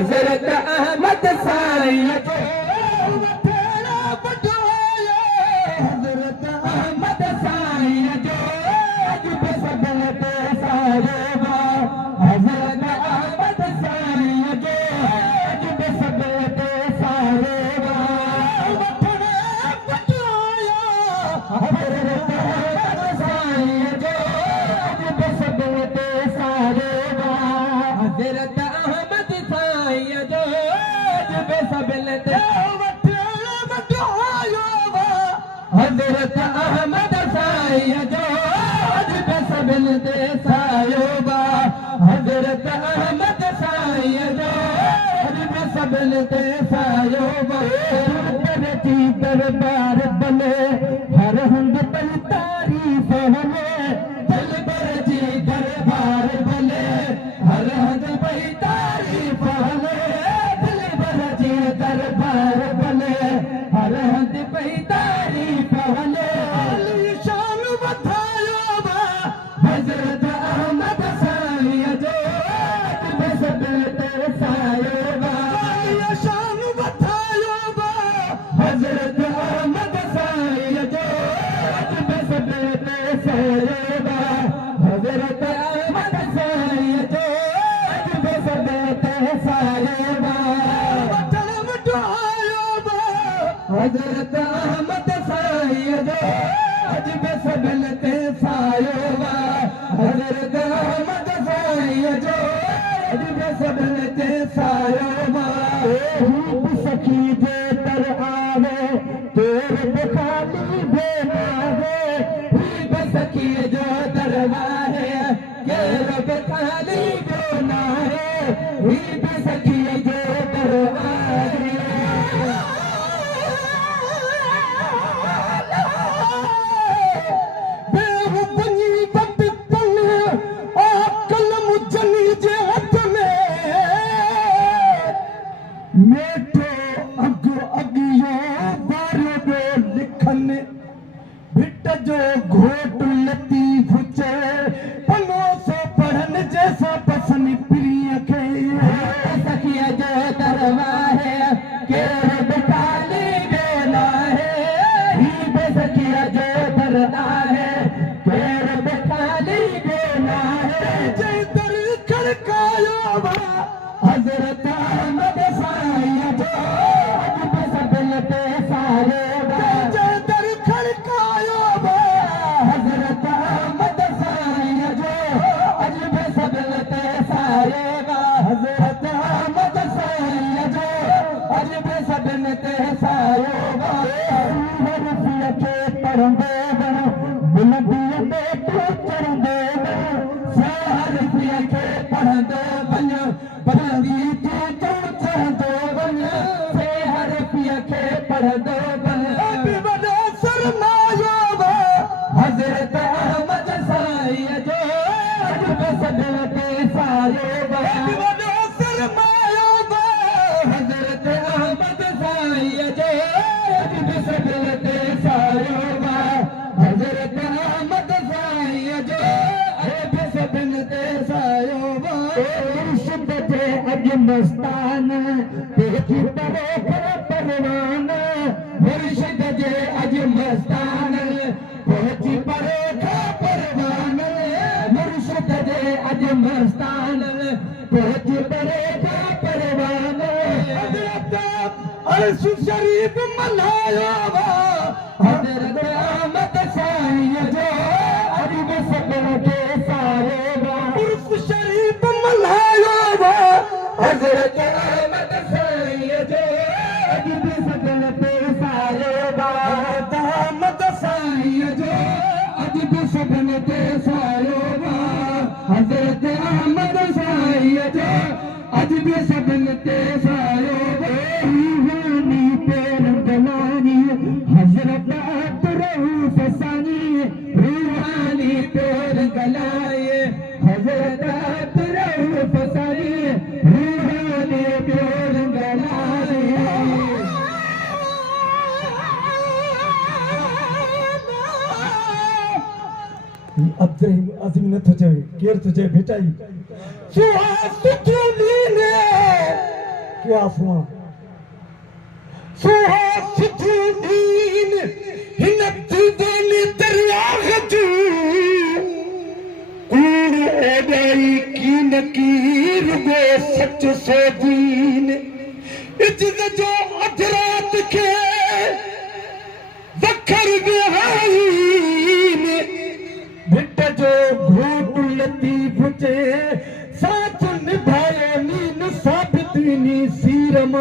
हजरत अहमद साईं जो वठण वठायो हजरत अहमद साईं जो अज बि सभिन ते सायो बा हजरत अहमद साईं जो अज बि सभिन ते सायो बा वठण वठायो हजरत अहमद साईं जो अज बि सभिन ते सायो बा हजरत अहमद साईं जो अज बि सभिन ते वठण वठायो हजरत अहमद साईं जो अज बि सभिन ते सायो बा हजरत अहमद साईं जो अज बि सभिन ते सायो बा जी दरबार बने हर हंध पई तारीफ़ हले दिलबर जी दरबार बने हर हंध पई तारीफ़ हले दिलबर जी दरबार बने हर हंध पई तारीफ़ हले शान वधायो हजरत अहमद साईं जो अज बि सभिन ते सायो बा शान वधायो हजरत अहमद साईं जो अज बि सभिन ते सायो बा हजरत अहमद साईं जो अज बि सभिन ते सायो बा वठण वठायो हजरत अहमद साईं जो अज बि सभिन ते सायो बा हजरत अहमद साईं जो अज बि सभिन ते सायो बा रूप सखी जे दर आवे तोर बि खाली बेनावे रूप सखी जो दरबार केर बि खाली बेनावे रूप सखी जो दरबार बेहुबनी बपितन आ कलम जनी जे हथ में मेठो अगो अगियो बारो बो लिखन भिट जो घोट लतीफ चे पनो सो पढ़न जैसा पसंद प्रिय खे सखिया जो दरबार केर बिठाली बेला है ही बे सखिया जो दरबार केर बिठाली बेला है जय दर खड़कायो हजरत अहमद साईं जो अज बि सभिन ते सायो बा जय दर खड़कायो हजरत अहमद साईं जो अज बि सभिन ते सायो बा हजरत अहमद साईं जो अज बि सभिन ते सायो बा हरफीअ खे पढ़ंदे वञो बुलंदीअ ते तूं चढ़ंदे वञो हरफीअ खे पढ़ंदे वञो बुलंदी तूं चढ़ंदे वञो हरफीअ खे पढ़ंदे वञो वॾो सरमायो हजरत अहमद साईं जो अज बि सभिन ते सायो बा वॾो सरमायो हजरत अहमद साईं जो अज बि सभिन ते सायो बा हजरत अहमद साईं जो अज बि सभिन ते सायो बा मुर्शिद जे अज मस्तान तेजी परे परवान मुर्शिद जे अज मस्तान पहुंची परे परवान मुर्शिद जे अज मस्तान पहुंची परे परवान हज़रत अर्श शरीफ मल्हायो हजरत अहमद साईं जो अज बि सभिन ते सायो बा उर्फ शरीफ मल्हायो हजरत अहमद साईं जो अज बि सभिन ते सायो बा अहमद साईं जो अज बि सभिन ते सायो बा हजरत अहमद साईं जो अज बि सभिन ते सायो बा रूहानी पेर गलानी हजरत अब्दुर्रऊफ सानी रूहानी पेर गलाए हजरत अब्दुर्रऊफ सानी रूहानी पेर गलाए अब्दुल अज़ीम न थो चवे केर थो चवे भेटाई सुहा सुठियूं नींद क्या सुआ सुहा सिद्धीन हिन्नत देने दरिया गजू कूड़ एडाई की नकीर गो सच सो दीन इज्जत जो अधरात के वखर गहाईन भिट जो घूट लतीफ चे साथ निभाए नीन साबित नी सीरम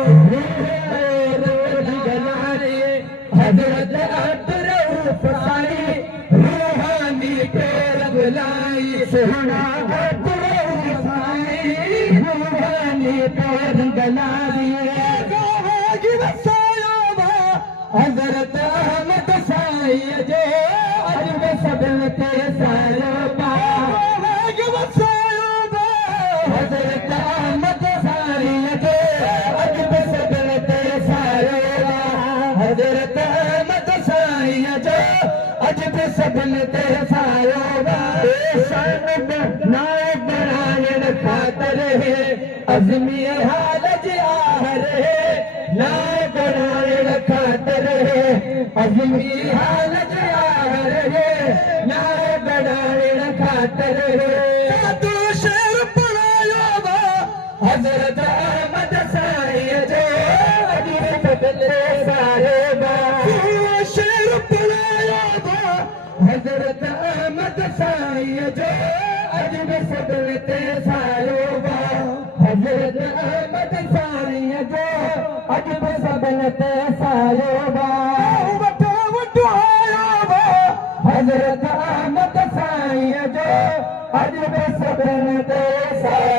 हजरत अब्दुर्रऊफ साई रूहानी पेर गुलाई सोना अब्दुर्रऊफ साई रूहानी पेर गुलाई हजरत अहमद साई जो अजब सबल ते सारो हजरत अहमद साई जो अजब सबल ते सारो हजरत अहमद साई जो अजब सबल ते सारो शान नायब नारायण खातर है अज़मी हालज आहर है नायब नारायण खातर है अज़मी हालज आहर है नायब नारायण खातर है तो शेर पढ़ाया बा हजरत अहमद साई जो अजब सबल ते सारो शेर पढ़ाया बा हजरत अहमद साई जो अजब सबल ते सारो हजरत अहमद साई जो अजब सबल ते सारो वटो वटो आया बा हजरत अहमद साई जो अजब सबल ते सारो